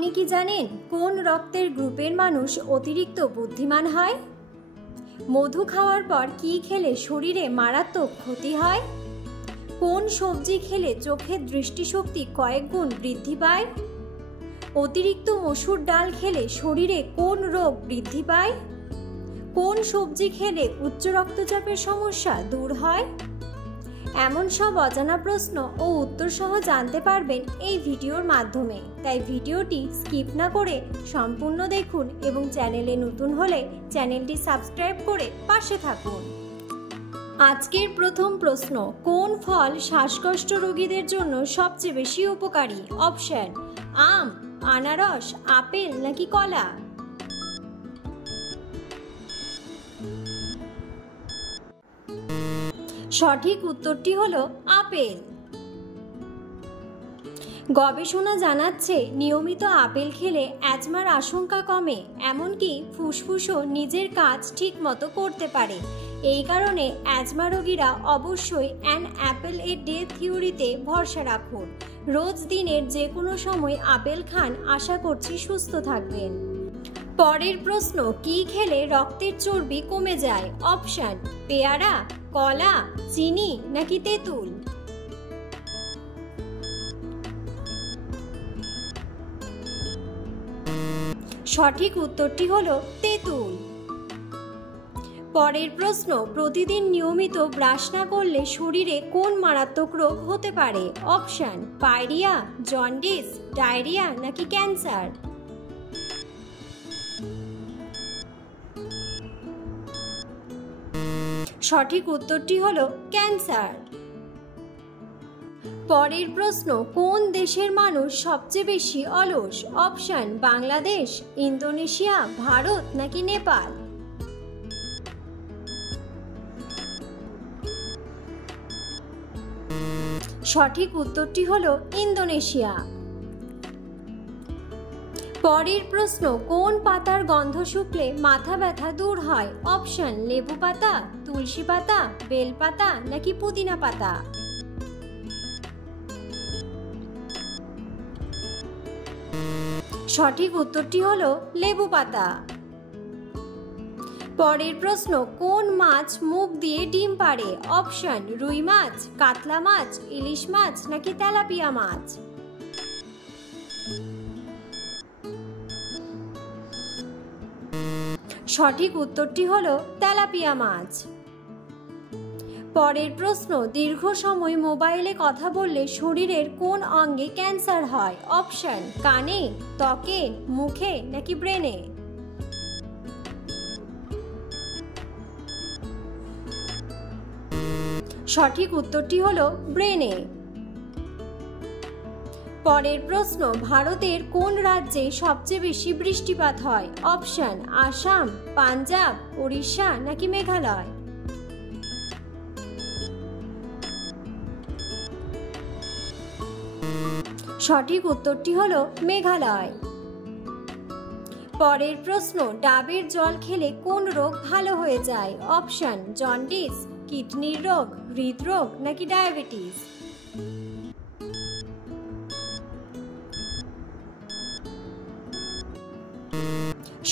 আপনি কি জানেন কোন রক্তের গ্রুপের মানুষ অতিরিক্ত বুদ্ধিমান হয়? মধু খাওয়ার পর কি খেলে শরীরে মারাত্মক ক্ষতি হয়? কোন সবজি খেলে চোখের দৃষ্টিশক্তি কয়েক গুণ বৃদ্ধি পায়? অতিরিক্ত মসুর ডাল খেলে শরীরে কোন রোগ বৃদ্ধি পায়? কোন সবজি খেলে উচ্চ রক্তচাপের সমস্যা দূর হয়? এমন সব অজানা প্রশ্ন ও উত্তর সহ জানতে পারবেন এই ভিডিওর মাধ্যমে। তাই ভিডিওটি স্কিপ না করে সম্পূর্ণ দেখুন এবং চ্যানেলে নতুন হলে চ্যানেলটি সাবস্ক্রাইব করে পাশে থাকুন। আজকের প্রথম প্রশ্ন, কোন ফল শ্বাসকষ্ট রোগীদের জন্য সবচেয়ে বেশি উপকারী? অপশন: আম, আনারস, আপেল নাকি কলা? সঠিক উত্তরটি হলো আপেল। গবেষণা জানাচ্ছে নিয়মিত আপেল খেলে অ্যাজমার আশঙ্কা কমে, এমনকি ফুসফুসও নিজের কাজ ঠিকমতো করতে পারে। এই কারণে অ্যাজমা রোগীরা অবশ্যই অ্যান অ্যাপেল এ ডে থিওরিতে ভরসা রাখুন। রোজ দিনের যে কোনো সময় আপেল খান, আশা করছি সুস্থ থাকবেন। পরের প্রশ্ন, কি খেলে রক্তের চর্বি কমে যায়? অপশন: পেয়ারা, কলা, চিনি নাকি তেঁতুল? সঠিক উত্তরটি হলো তেঁতুল। পরের প্রশ্ন, প্রতিদিন নিয়মিত ব্রাশ না করলে শরীরে কোন মারাত্মক রোগ হতে পারে? অপশন: পায়রিয়া, জন্ডিস, ডায়রিয়া নাকি ক্যান্সার? সঠিক উত্তরটি হলো ক্যান্সার। পরের প্রশ্ন, কোন দেশের মানুষ সবচেয়ে বেশি অলস? অপশন: বাংলাদেশ, ইন্দোনেশিয়া, ভারত নাকি নেপাল? সঠিক উত্তরটি হলো ইন্দোনেশিয়া। পরের প্রশ্ন, কোন পাতার গন্ধ শুকলে মাথা ব্যথা দূর হয়? অপশন: লেবু পাতা, তুলসী পাতা, বেল পাতা নাকি পুদিনা পাতা? সঠিক উত্তরটি হলো লেবু পাতা। পরের প্রশ্ন, কোন মাছ মুখ দিয়ে ডিম পাড়ে? অপশন: রুই মাছ, কাতলা মাছ, ইলিশ মাছ নাকি তেলাপিয়া মাছ? সঠিক উত্তরটি হলো তেলাপিয়া মাছ। পরের প্রশ্ন, দীর্ঘ সময় মোবাইলে কথা বললে শরীরের কোন অঙ্গে ক্যান্সার হয়? অপশন: কানে, ত্বকে, মুখে নাকি ব্রেনে? সঠিক উত্তরটি হলো ব্রেনে। পরের প্রশ্ন, ভারতের কোন রাজ্যে সবচেয়ে বেশি বৃষ্টিপাত হয়? অপশন: আসাম, পাঞ্জাব, ওড়িশা নাকি মেঘালয়? সঠিক উত্তরটি হলো মেঘালয়। পরের প্রশ্ন, ডাবের জল খেলে কোন রোগ ভালো হয়ে যায়? অপশন: জন্ডিস, কিডনির রোগ, হৃদরোগ নাকি ডায়াবেটিস?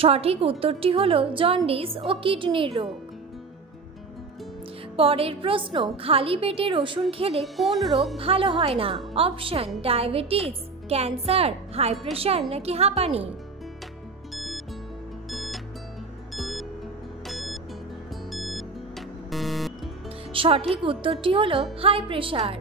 সঠিক উত্তরটি হলো জন্ডিস ও কিডনির রোগ। পরের প্রশ্ন, খালি পেটে রসুন খেলে কোন রোগ ভালো হয় না? Option: diabetes, cancer, high pressure নাকি হাঁপানি? সঠিক উত্তরটি হলো হাই প্রেশার।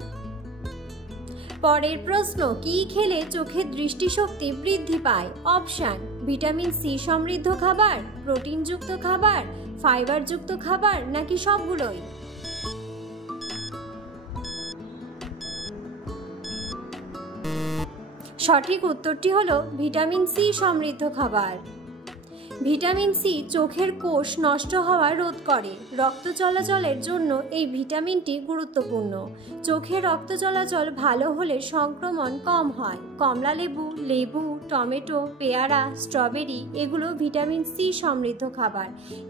পরের প্রশ্ন, কি খেলে চোখের দৃষ্টিশক্তি বৃদ্ধি পায়? অপশন: ভিটামিন সি সমৃদ্ধ খাবার, প্রোটিনযুক্ত খাবার, ফাইবারযুক্ত খাবার নাকি সবগুলোই? সঠিক উত্তরটি হলো ভিটামিন সি সমৃদ্ধ খাবার। ভিটামিন সি চোখের কোষ নষ্ট হওয়া রোধ করে। রক্ত চলাচলের জন্য এই ভিটামিনটি গুরুত্বপূর্ণ। চোখে রক্ত চলাচল ভালো হলে সংক্রমণ কম হয়। কমলালেবু, লেবু, টমেটো, পেয়ারা, স্ট্রবেরি এগুলো ভিটামিন সি সমৃদ্ধ খাবার।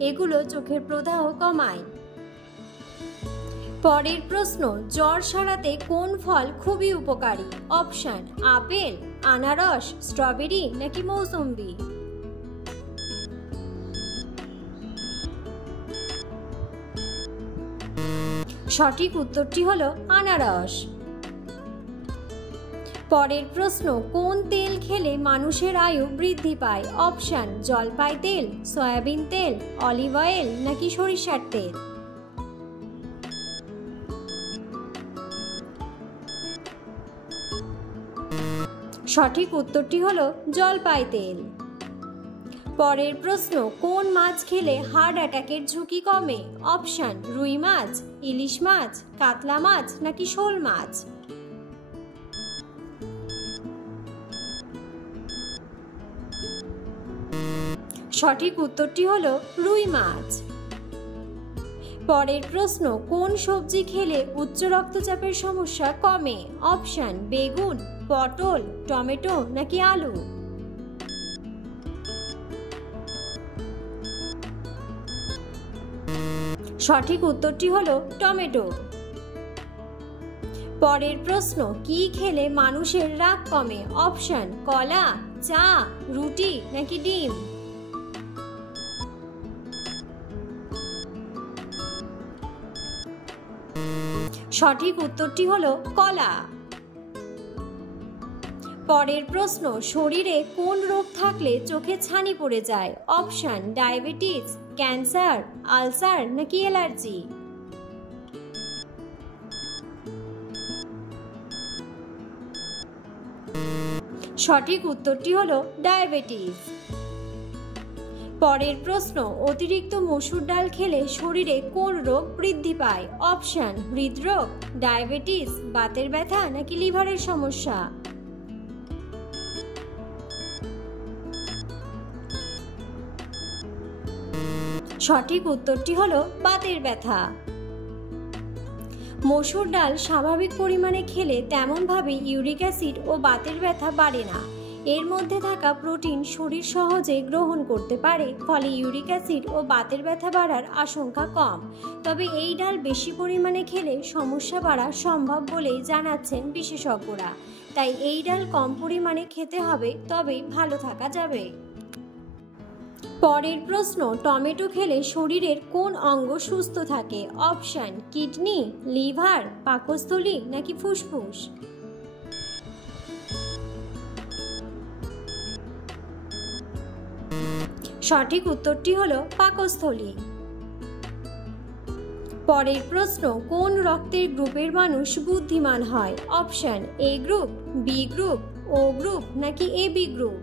এগুলো চোখের প্রদাহ কমায়। পরের প্রশ্ন, জ্বর সারাতে কোন ফল খুবই উপকারী? অপশন, আপেল, আনারস, স্ট্রবেরি নাকি মৌসুম্বি? সঠিক উত্তরটি হলো আনারস। পরের প্রশ্ন, কোন তেল খেলে মানুষের আয়ু বৃদ্ধি পায়? অপশন, জলপাই তেল, সয়াবিন তেল, অলিভ অয়েল নাকি সরিষার তেল? সঠিক উত্তরটি হলো জলপাই তেল। পরের প্রশ্ন, কোন মাছ খেলে হার্ট অ্যাটাকের ঝুঁকি কমে? অপশন, রুই মাছ, ইলিশ মাছ, কাতলা মাছ নাকি শোল মাছ? সঠিক উত্তরটি হলো রুই মাছ। পরের প্রশ্ন, কোন সবজি খেলে উচ্চ রক্তচাপের সমস্যা কমে? অপশন, বেগুন, পটল, টমেটো নাকি আলু? সঠিক উত্তরটি হলো টমেটো। পরের প্রশ্ন, কি খেলে মানুষের রাগ কমে? অপশন, কলা, চা, রুটি নাকি ডিম? সঠিক উত্তরটি হলো কলা। পরের প্রশ্ন, শরীরে কোন রোগ থাকলে চোখে ছানি পড়ে যায়? অপশন, ডায়াবেটিস, ক্যান্সার, আলসার নাকি অ্যালার্জি? সঠিক উত্তরটি হলো ডায়াবেটিস। পরের প্রশ্ন, অতিরিক্ত মসুর ডাল খেলে শরীরে কোন রোগ বৃদ্ধি পায়? অপশন, হৃদরোগ, ডায়াবেটিস, বাতের ব্যথা নাকি লিভারের সমস্যা? সঠিক উত্তরটি হলো বাতের ব্যথা। মসুর ডাল স্বাভাবিক পরিমাণে খেলে তেমনভাবে ইউরিক অ্যাসিড ও বাতের ব্যথা বাড়ে না। এর মধ্যে থাকা প্রোটিন শরীর সহজে গ্রহণ করতে পারে, ফলে ইউরিক অ্যাসিড ও বাতের ব্যথা বাড়ার আশঙ্কা কম। তবে এই ডাল বেশি পরিমাণে খেলে সমস্যা বাড়া সম্ভব বলেই জানাচ্ছেন বিশেষজ্ঞরা। তাই এই ডাল কম পরিমাণে খেতে হবে, তবেই ভালো থাকা যাবে। পরের প্রশ্ন, টমেটো খেলে শরীরের কোন অঙ্গ সুস্থ থাকে? অপশন, কিডনি, লিভার, পাকস্থলী নাকি ফুসফুস? সঠিক উত্তরটি হলো পাকস্থলী। পরের প্রশ্ন, কোন রক্তের গ্রুপের মানুষ বুদ্ধিমান হয়? অপশন, এ গ্রুপ, বি গ্রুপ, ও গ্রুপ নাকি এ বি গ্রুপ?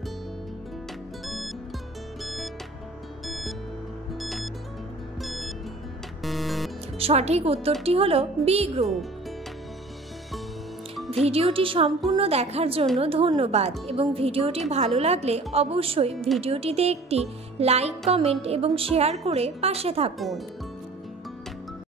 সঠিক উত্তরটি হলো বি গ্রুপ। ভিডিওটি সম্পূর্ণ দেখার জন্য ধন্যবাদ এবং ভিডিওটি ভালো লাগলে অবশ্যই ভিডিওটিতে একটি লাইক, কমেন্ট এবং শেয়ার করে পাশে থাকুন।